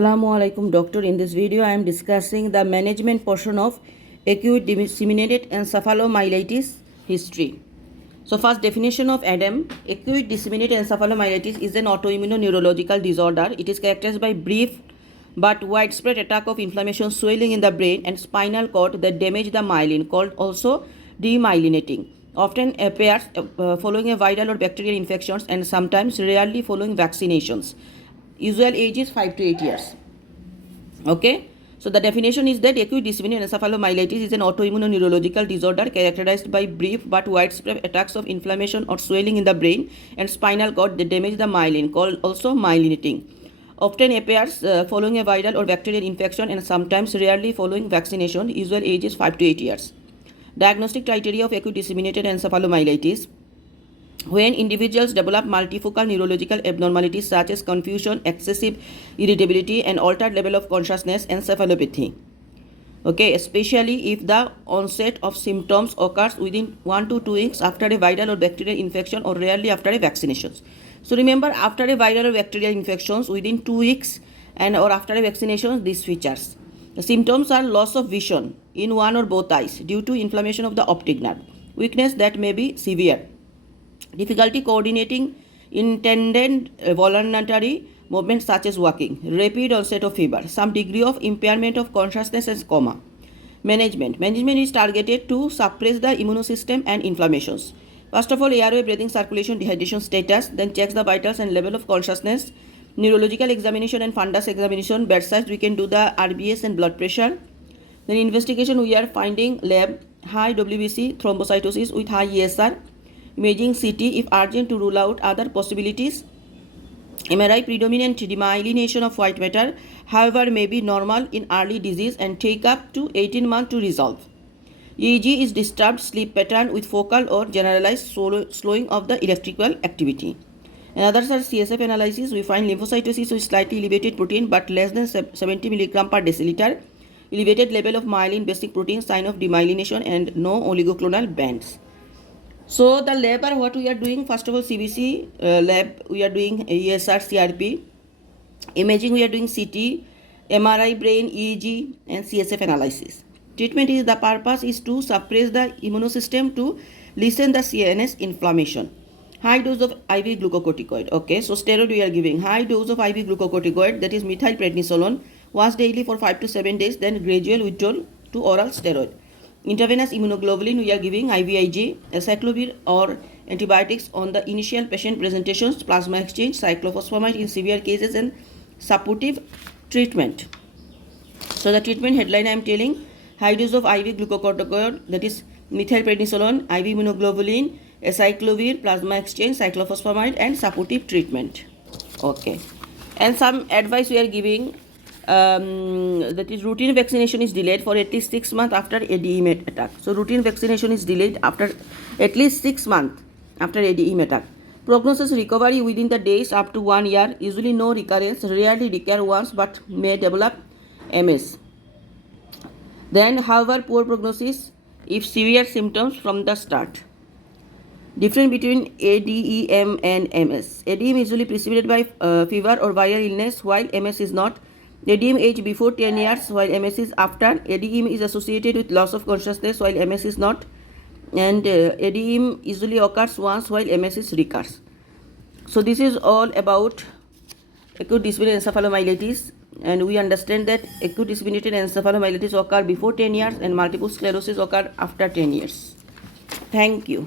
Assalamu alaikum doctor. In this video I am discussing the management portion of acute disseminated encephalomyelitis history. So first definition of ADEM. Acute disseminated encephalomyelitis is an autoimmune neurological disorder. It is characterized by brief but widespread attack of inflammation, swelling in the brain and spinal cord that damage the myelin, called also demyelinating. Often appears following a viral or bacterial infections and sometimes rarely following vaccinations. Usual age is 5 to 8 years. Okay. So the definition is that acute disseminated encephalomyelitis is an autoimmune neurological disorder characterized by brief but widespread attacks of inflammation or swelling in the brain and spinal cord that damage the myelin, called also myelinating. Often appears following a viral or bacterial infection and sometimes rarely following vaccination. Usual age is 5 to 8 years. Diagnostic criteria of acute disseminated encephalomyelitis. When individuals develop multifocal neurological abnormalities such as confusion, excessive irritability, and altered level of consciousness, encephalopathy. Okay, especially if the onset of symptoms occurs within 1 to 2 weeks after a viral or bacterial infection or rarely after a vaccination. So remember, after a viral or bacterial infections within 2 weeks and or after a vaccination, these features. The symptoms are loss of vision in one or both eyes due to inflammation of the optic nerve, weakness that may be severe, difficulty coordinating intended voluntary movements such as walking, rapid onset of fever, some degree of impairment of consciousness and coma. Management is targeted to suppress the immune system and inflammations. First of all, airway, breathing, circulation, dehydration status, then checks the vitals and level of consciousness, neurological examination and fundus examination. Bedside we can do the RBS and blood pressure. Then investigation, we are finding lab high WBC thrombocytosis with high ESR, imaging CT if urgent to rule out other possibilities. MRI, predominant demyelination of white matter, however, may be normal in early disease and take up to 18 months to resolve. EEG is disturbed sleep pattern with focal or generalized slowing of the electrical activity. And others are CSF analysis. We find lymphocytosis with slightly elevated protein but less than 70 mg per deciliter, elevated level of myelin basic protein, sign of demyelination, and no oligoclonal bands. So the lab are what we are doing. First of all, CBC lab we are doing ESR, CRP. Imaging we are doing CT, MRI, brain, EEG, and CSF analysis. Treatment is the purpose is to suppress the immune system to lessen the CNS inflammation. High dose of IV glucocorticoid. Okay, so steroid we are giving high dose of IV glucocorticoid, that is methylprednisolone, once daily for 5 to 7 days, then gradual withdrawal to oral steroid. Intravenous immunoglobulin we are giving IVIG, acyclovir or antibiotics on the initial patient presentations, plasma exchange, cyclophosphamide in severe cases, and supportive treatment. So the treatment headline I am telling: high dose of IV glucocorticoid, that is methylprednisolone, IV immunoglobulin, acyclovir, plasma exchange, cyclophosphamide, and supportive treatment. Okay, and some advice we are giving. That is, routine vaccination is delayed for at least 6 months after ADEM attack. So routine vaccination is delayed after at least 6 months after ADEM attack. Prognosis recovery within the days up to 1 year. Usually no recurrence, rarely recur once but may develop MS. Then, however, poor prognosis if severe symptoms from the start. Difference between ADEM and MS. ADEM is usually preceded by fever or viral illness, while MS is not. ADEM age before 10 years, while MS is after. ADEM is associated with loss of consciousness, while MS is not. And ADEM usually occurs once, while MS is recurs. So this is all about acute disseminated encephalomyelitis, and we understand that acute disseminated encephalomyelitis occur before 10 years and multiple sclerosis occur after 10 years. Thank you.